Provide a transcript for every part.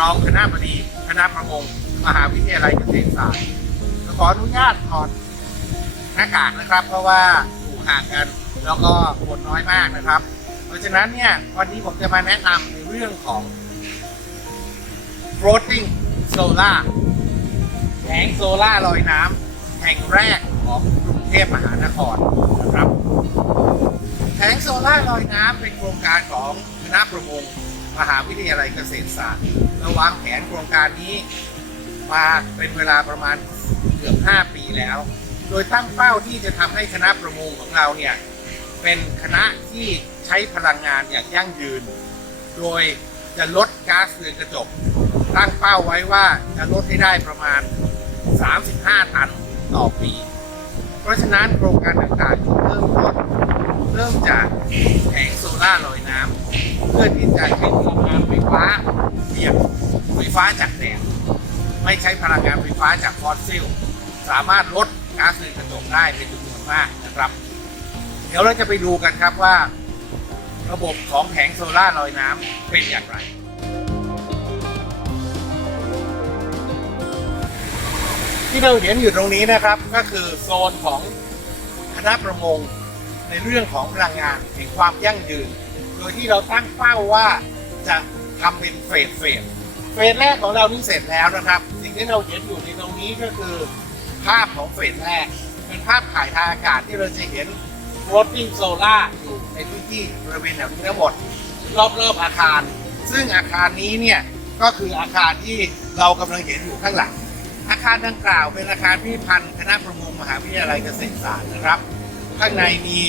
รองคณะบดีคณะประมงมหาวิทยาลัยเกษตรศาสตร์ขออนุญาตถอดหน้ากากนะครับ เพราะว่าอยู่ห่างกันแล้วก็คนน้อยมากนะครับ เพราะฉะนั้นเนี่ยวันนี้ผมจะมาแนะนำในเรื่องของ floating solar แผงโซล่าลอยน้ำแห่งแรกของกรุงเทพมหานครนะครับแผงโซล่าลอยน้ำเป็นโครงการของคณะประมงมหาวิทยาลัยเกษตรศาสตร์ เราวางแผนโครงการนี้มาเป็นเวลาประมาณเกือบ 5 ปีแล้ว โดยตั้งเป้าที่จะทำให้คณะประมงของเราเนี่ยเป็นคณะที่ใช้พลังงานอย่างยั่งยืน โดยจะลดก๊าซเรือนกระจก ตั้งเป้าไว้ว่าจะลดให้ได้ประมาณ 35 ตันต่อปี เพราะฉะนั้นโครงการต่างๆที่เริ่มต้น เริ่มจากแผงโซล่าร์ลอยน้ำเพื่อที่จะใช้พลังงานไฟฟ้าเสียนไฟฟ้าจากแดดไม่ใช้พลังงานไฟฟ้าจากฟอสซิล สามารถลดก๊าซเรือนกระจกได้เป็นจำนวนมากนะครับ เดี๋ยวเราจะไปดูกันครับว่า ระบบของแผงโซล่าร์ลอยน้ำเป็นอย่างไรที่เราเห็นอยู่ตรงนี้นะครับก็คือโซนของคณะประมง ในเรื่องของพลังงานแห่งความยั่งยืน โดยที่เราตั้งเป้าว่าจะทำเป็นเฟสเฟสเฟสแรกของเรานี่เสร็จแล้วนะครับ สิ่งที่เราเห็นอยู่ในตรงนี้ก็คือภาพของเฟสแรก เป็นภาพถ่ายทางอากาศที่เราจะเห็น floating solar อยู่ในพื้นที่บริเวณแถวนี้ทั้งหมดรอบๆอาคาร ซึ่งอาคารนี้เนี่ยก็คืออาคารที่เรากำลังเห็นอยู่ข้างหลังอาคารดังกล่าวเป็นอาคารพิพิธภัณฑ์คณะประมงมหาวิทยาลัยเกษตรศาสตร์นะครับ ข้างในมี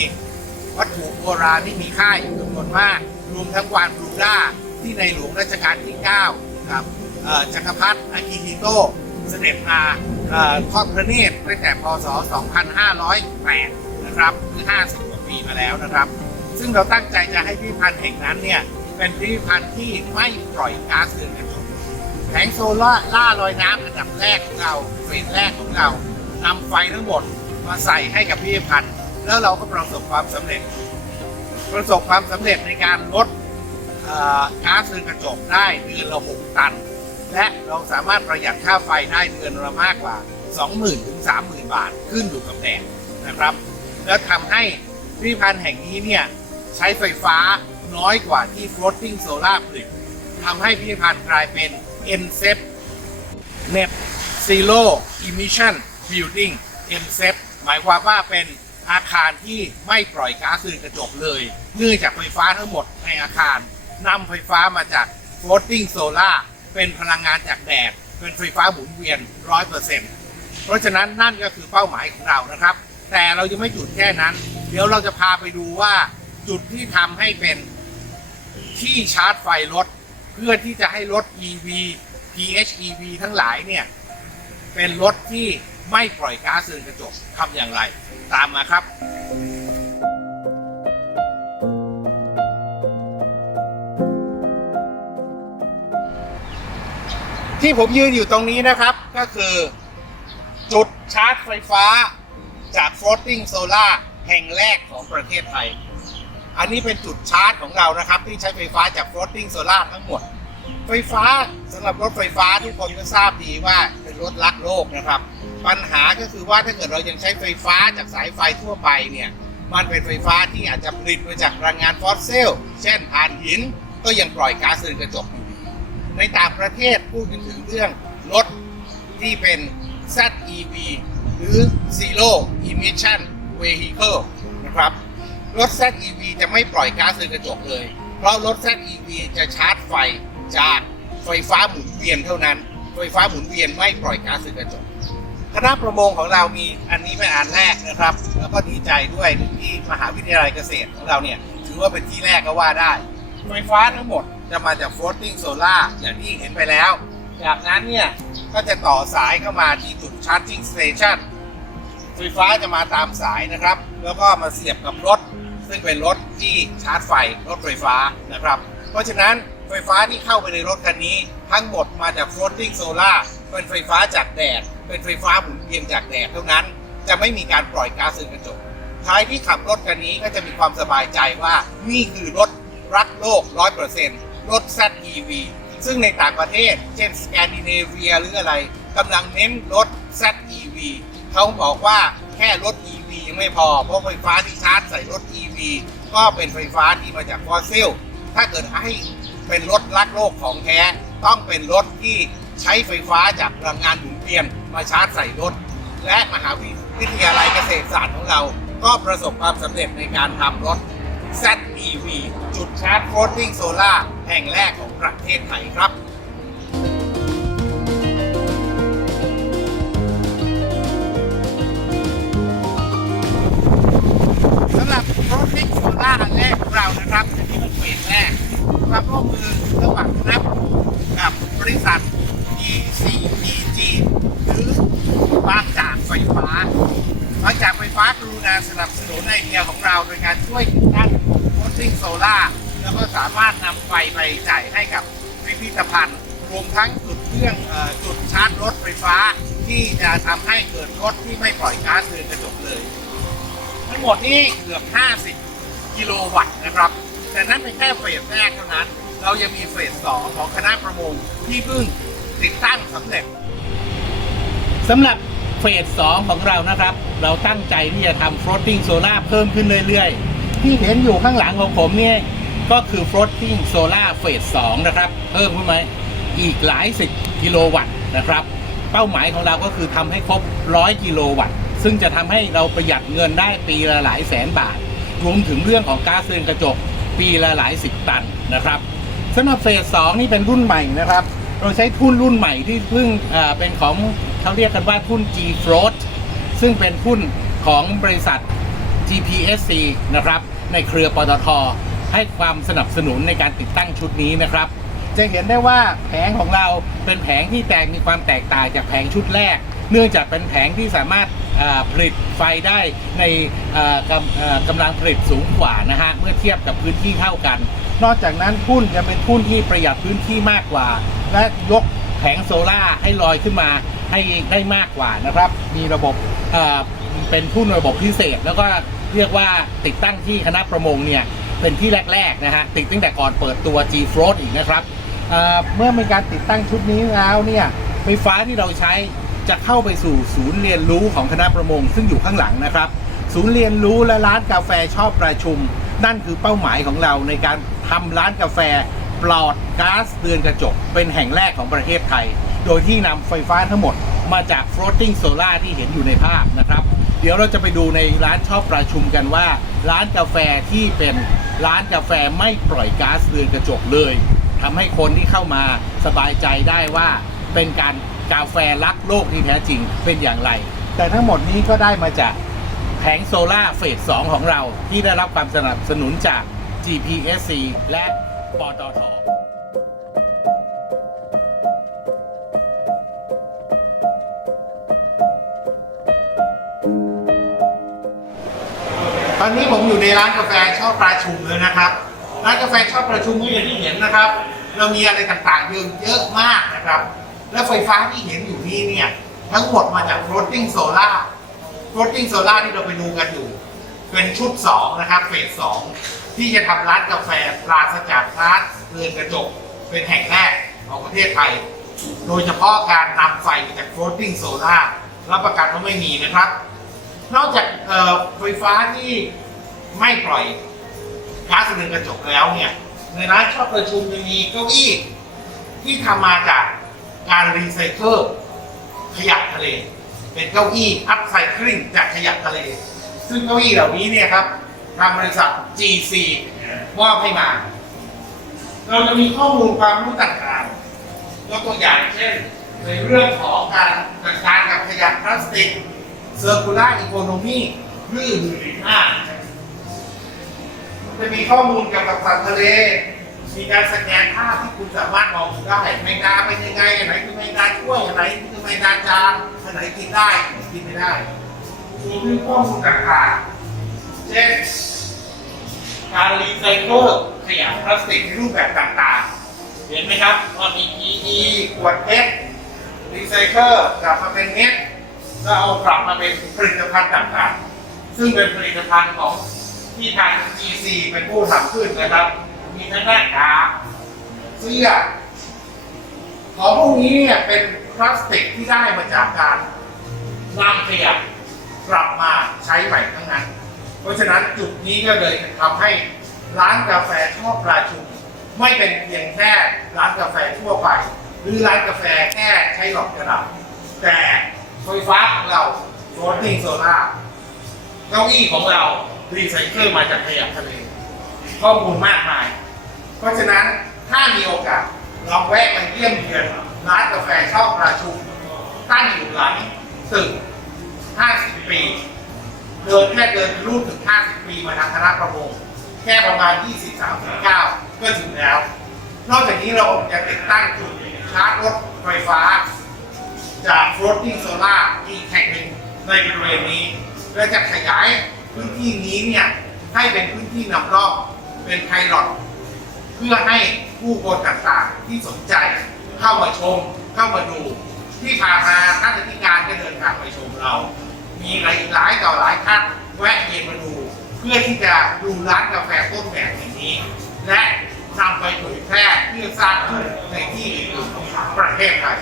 วัตถุโบราณที่มีค่าอยู่จำนวนมาก รวมทั้งวานบรูด้าที่ในหลวงรัชกาลที่9ครับจักรพรรดิอากิฮิโตะเสด็จมาเอ่อทอดพระเนตรตั้งแต่พศ 2508 นะครับคือ 50 กว่าปีมาแล้วนะครับ ซึ่งเราตั้งใจจะให้พิพิธภัณฑ์แห่งนั้นเนี่ย เป็นพิพิธภัณฑ์ที่ไม่ปล่อยก๊าซเรือนกระจกแผงโซล่าล่าลอยน้ำอันดับแรกของเราเฟสแรกของเรานำไฟทั้งหมดมาใส่ให้กับพิพิธภัณฑ์ แล้วเราก็ประสบความสำเร็จ ประสบความสำเร็จในการลดเอ่อก๊าซเรือนกระจกได้เดือนละ6ตัน และเราสามารถประหยัดค่าไฟได้เดือนละมากกว่า 20,000ถึง30,000 บาทขึ้นอยู่กับแดดนะครับ แล้วทำให้พิพิธภัณฑ์แห่งนี้เนี่ยใช้ไฟฟ้าน้อยกว่าที่ floating solar ผลิตทำให้พิพิธภัณฑ์กลายเป็น NCEP Net Zero Emission Building NCEP หมายความว่าเป็น อาคารที่ไม่ปล่อยก๊าซเรือนกระจกเลย เนื่องจากไฟฟ้าทั้งหมดในอาคารนำไฟฟ้ามาจาก floating solar เป็นพลังงานจากแดด เป็นไฟฟ้าหมุนเวียน 100%เพราะฉะนั้นนั่นก็คือเป้าหมายของเรานะครับ แต่เราจะไม่หยุดแค่นั้น เดี๋ยวเราจะพาไปดูว่าจุดที่ทำให้เป็นที่ชาร์จไฟรถ เพื่อที่จะให้รถ EV PHEV ทั้งหลายเนี่ย เป็นรถที่ ไม่ปล่อยก๊าซเรือนกระจกทำอย่างไร ตามมาครับที่ผมยืนอยู่ตรงนี้นะครับก็คือ จุดชาร์จไฟฟ้าจาก floating solar แห่งแรกของประเทศไทย อันนี้เป็นจุดชาร์จของเรานะครับ ที่ใช้ไฟฟ้าจาก floating solar ทั้งหมด ไฟฟ้าสำหรับรถไฟฟ้าทุกคนก็ทราบดีว่าเป็นรถรักโลกนะครับ ปัญหาก็คือว่าถ้าเกิดเรายังใช้ไฟฟ้าจากสายไฟทั่วไปเนี่ยมันเป็นไฟฟ้าที่อาจจะผลิตมาจากพลังงานฟอสซิลเช่นถ่านหินก็ยังปล่อยก๊าซเรือนกระจกอยู่ดีในต่างประเทศพูดกันถึงเรื่องรถที่เป็น ZEV หรือ Zero Emission Vehicle นะครับรถ ZEV จะไม่ปล่อยก๊าซเรือนกระจกเลย เพราะรถ ZEV จะชาร์จไฟจากไฟฟ้าหมุนเวียนเท่านั้น ไฟฟ้าหมุนเวียนไม่ปล่อยก๊าซเรือนกระจก คณะประมงของเรามีอันนี้เป็นอันแรกนะครับ แล้วก็ดีใจด้วยที่มหาวิทยาลัยเกษตรของเราเนี่ยถือว่าเป็นที่แรกก็ว่าได้ไฟฟ้าทั้งหมดจะมาจาก floating solar อย่างที่เห็นไปแล้ว จากนั้นเนี่ยก็จะต่อสายเข้ามาที่จุด charging station ไฟฟ้าจะมาตามสายนะครับ แล้วก็มาเสียบกับรถ ซึ่งเป็นรถที่ชาร์จไฟรถไฟฟ้านะครับ เพราะฉะนั้นไฟฟ้าที่เข้าไปในรถคันนี้ ทั้งหมดมาจาก floating solar เป็นไฟฟ้าจากแดด เป็นไฟฟ้าหมุนเวียนจากแดดเท่านั้น จะไม่มีการปล่อยก๊าซเรือนกระจก ท้ายที่ขับรถคันนี้ก็จะมีความสบายใจว่า นี่คือรถรักโลก 100%รถ ZEV ซึ่งในต่างประเทศ เช่นสแกนดิเนเวียหรืออะไรกำลังเน้นรถ ZEV เขาบอกว่าแค่รถ EV ยังไม่พอ เพราะไฟฟ้าที่ชาร์จใส่รถ EV ก็เป็นไฟฟ้าที่มาจากฟอสซิล ถ้าเกิดให้เป็นรถรักโลกของแท้ ต้องเป็นรถที่ ใช้ไฟฟ้าจากพลังงานหมุนเวียนมาชาร์จใส่รถ และมหาวิทยาลัยเกษตรศาสตร์ของเรา ก็ประสบความสำเร็จในการทำรถ ZEV จุดชาร์จโฟลติ้งโซล่าแห่งแรกของประเทศไทยครับสำหรับรถฟิกโซล่าอันแรกของเรานะครับอันนี้เป็นเฟสแรกความร่วมมือระหว่างคณะกับบริษัท ECPG หรือบางจากไฟฟ้าบางจากไฟฟ้ากรุณาสนับสนุนไอเดียของเราโดยการช่วยติดตั้งรถฟิกโซล่าแล้วก็สามารถนำไฟไปจ่ายให้กับพิพิธภัณฑ์รวมทั้งจุดเครื่องจุดชาร์จรถไฟฟ้าที่จะทำให้เกิดรถที่ไม่ปล่อยก๊าซเรือนกระจกเลย ทั้งหมดนี่เกือบ 50 กิโลวัตต์นะครับ แต่นั่นเป็นแค่เฟสแรกเท่านั้น เรายังมีเฟส2ของคณะประมงที่เพิ่ง ติดตั้งสำเร็จสำหรับเฟส 2 ของเรานะครับ เราตั้งใจที่จะทำ floating solar เพิ่มขึ้นเรื่อยๆ ที่เห็นอยู่ข้างหลังของผมเนี่ย ก็คือ floating solar เฟส 2 นะครับ เพิ่มขึ้นไหมอีกหลายสิบกิโลวัตต์นะครับ เป้าหมายของเราก็คือทำให้ครบ 100 กิโลวัตต์ ซึ่งจะทำให้เราประหยัดเงินได้ปีละหลายแสนบาท รวมถึงเรื่องของก๊าซเรือนกระจกปีละหลายสิบตันนะครับสำหรับเฟส 2 นี่เป็นรุ่นใหม่นะครับ เราใช้ทุนรุ่นใหม่ที่เพิ่งเป็นของเขาเรียกกันว่าทุน G Float ซึ่งเป็นทุนของบริษัท GPSC นะครับ ในเครือปตทให้ความสนับสนุนในการติดตั้งชุดนี้นะครับ จะเห็นได้ว่าแผงของเราเป็นแผงที่แตกมีความแตกต่างจากแผงชุดแรก เนื่องจากเป็นแผงที่สามารถผลิตไฟได้ในกำกำลังผลิตสูงกว่านะฮะเมื่อเทียบกับพื้นที่เท่ากัน นอกจากนั้นทุ่นจะเป็นทุ่นที่ประหยัดพื้นที่มากกว่า และยกแผงโซล่าให้ลอยขึ้นมาให้ได้มากกว่านะครับ มีระบบเเป็นทุ่นระบบพิเศษ แล้วก็เรียกว่าติดตั้งที่คณะประมงเนี่ยเป็นที่แรกๆนะฮะติดตั้งแต่ก่อนเปิดตัว G Float อีกนะครับเเมื่อมีการติดตั้งชุดนี้แล้วเนี่ยไฟฟ้าที่เราใช้จะเข้าไปสู่ศูนย์เรียนรู้ของคณะประมง ซึ่งอยู่ข้างหลังนะครับ ศูนย์เรียนรู้และร้านกาแฟชอบประชุม นั่นคือเป้าหมายของเราในการ ทำร้านกาแฟปลอดก๊าซเรือนกระจก เป็นแห่งแรกของประเทศไทย โดยที่นำไฟฟ้าทั้งหมดมาจาก floating solar ที่เห็นอยู่ในภาพนะครับ เดี๋ยวเราจะไปดูในร้านชอบประชุมกันว่า ร้านกาแฟที่เป็นร้านกาแฟไม่ปล่อยก๊าซเรือนกระจกเลยทำให้คนที่เข้ามาสบายใจได้ว่าเป็นการกาแฟรักโลกที่แท้จริงเป็นอย่างไร แต่ทั้งหมดนี้ก็ได้มาจากแผงโซล่าเฟส 2 ของเราที่ได้รับความสนับสนุนจาก GPSC และปตทตอนนี้ผมอยู่ในร้านกาแฟชอบประชุมเลยนะครับ ร้านกาแฟชอบประชุมก็อย่างที่เห็นนะครับ เรามีอะไรต่างๆเยอะเยอะมากนะครับ และไฟฟ้าที่เห็นอยู่นี่เนี่ย ทั้งหมดมาจาก floating solar floating solar ที่เราไปดูกันอยู่ เป็นชุด2นะครับเฟส2ที่จะทำร้านกาแฟปราศจากก๊าซเรือนกระจก เป็นแห่งแรกของประเทศไทย โดยเฉพาะการนำไฟจาก floating solar รับประกันว่าไม่มีนะครับ นอกจากไฟฟ้าที่ไม่ปล่อยก๊าซเรือนกระจกแล้วเนี่ย ในร้านชอบประชุมยังมีเก้าอี้ที่ทำมาจากการรีไซเคิลขยะทะเล เป็นเก้าอี้อัพไซคลิงจากขยะทะเล ซึ่งเก้าอี้เหล่านี้เนี่ยครับทางบริษัท GC มอบให้มา เราจะมีข้อมูลความรู้ต่างๆยกตัวอย่างเช่น ในเรื่องของการจัดการกับขยะพลาสติก Circular Economy หรืออื่นๆอีกมากจะมีข้อมูลเกี่ยวกับสัตว์ทะเล มีการสแกนภาพที่คุณสามารถมองดูได้แมงดาเป็นยังไงอันไหนคือแมงดาช่วยอันไหนคือแมงดาจานอันไหนกินได้อันไหนกินไม่ได้ รวมถึงข้อมูลต่างๆ เช่น การรีไซเคิลขยะพลาสติกในรูปแบบต่างๆ เห็นไหมครับว่ามี PE ขวดเพชรรีไซเคิลกลับมาเป็นเม็ดแล้วเอากลับมาเป็นผลิตภัณฑ์ต่างๆ ซึ่งเป็นผลิตภัณฑ์ของที่ทาง GC เป็นผู้ทำขึ้นนะครับ มีทั้งหน้ากากเสื้อของพวกนี้เนี่ยเป็นพลาสติกที่ได้มาจากการนำขยะ กลับมาใช้ใหม่ทั้งนั้น เพราะฉะนั้นจุดนี้ก็เลยทำให้ร้านกาแฟทั่วประชุม ไม่เป็นเพียงแค่ร้านกาแฟทั่วไป หรือร้านกาแฟแค่ใช้หลอดกระดาษแต่ไฟฟ้าของเรา floating solar เก้าอี้ของเรารีไซเคิลมาจากขยะทะเลข้อมูลมากมาย เพราะฉะนั้นถ้ามีโอกาสลองแวะมาเยี่ยมเยือนร้านกาแฟชอบประชุมตั้งอยู่หลังตึก 50 ปี เดินแค่เดินรูดถึง 50 ปีมาทางคณะประมงแค่ประมาณ20-39 ก็ถึงแล้ว นอกจากนี้เราจะติดตั้งจุดชาร์จรถไฟฟ้า จาก floating solar อีกแห่งหนึ่งในบริเวณนี้ และจะขยายพื้นที่นี้เนี่ยให้เป็นพื้นที่นำร่องเป็นไพลอตเพื่อให้ผู้คนต่างๆที่สนใจเข้ามาชม เข้ามาดู ที่ผ่านมาท่านอธิการก็เดินทางไปชมเรา มีหลายหลายต่อหลายท่านแวะเวียนมาดู เพื่อที่จะดูร้านกาแฟต้นแบบแห่งนี้ และนำไปเผยแพร่เพื่อสร้างขึ้นในที่อื่นของประเทศไทย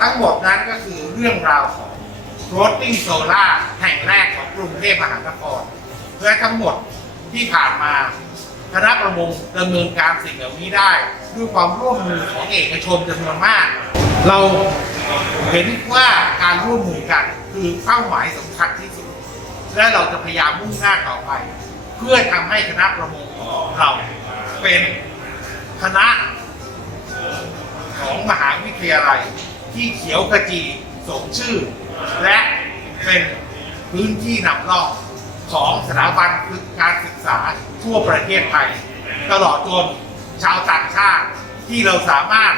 ทั้งหมดนั้นก็คือเรื่องราวของ floating solar แห่งแรกของกรุงเทพมหานครและทั้งหมดที่ผ่านมาคณะประมงดำเนินการสิ่งเหล่านี้ได้ ด้วยความร่วมมือของเอกชนจำนวนมาก เราเห็นว่าการร่วมมือกันคือเป้าหมายสำคัญที่สุด และเราจะพยายามมุ่งหน้าต่อไป เพื่อทำให้คณะประมงของเราเป็นคณะของมหาวิทยาลัยที่เขียวขจีสมชื่อ และเป็นพื้นที่นำร่องของสถาบันการศึกษาทั่วประเทศไทย ตลอดจนชาวต่างชาติที่เราสามารถ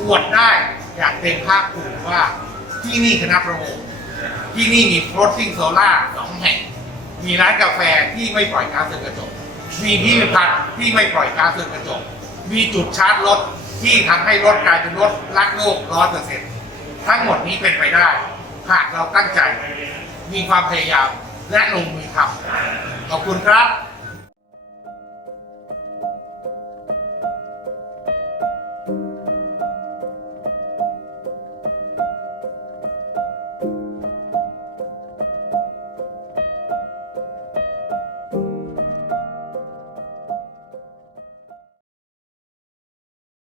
อวดได้อย่างเต็มภาคภูมิว่าที่นี่คณะประมงที่นี่มี floating solar สองแห่ง มีร้านกาแฟที่ไม่ปล่อยก๊าซเรือนกระจก มีพิพิธภัณฑ์ที่ไม่ปล่อยก๊าซเรือนกระจก มีจุดชาร์จรถที่ทำให้รถกลายเป็นรถรักโลกร้อยเปอร์เซ็นต์ทั้งหมดนี้เป็นไปได้ หากเราตั้งใจ มีความพยายามและลงมือทำขอบคุณครับ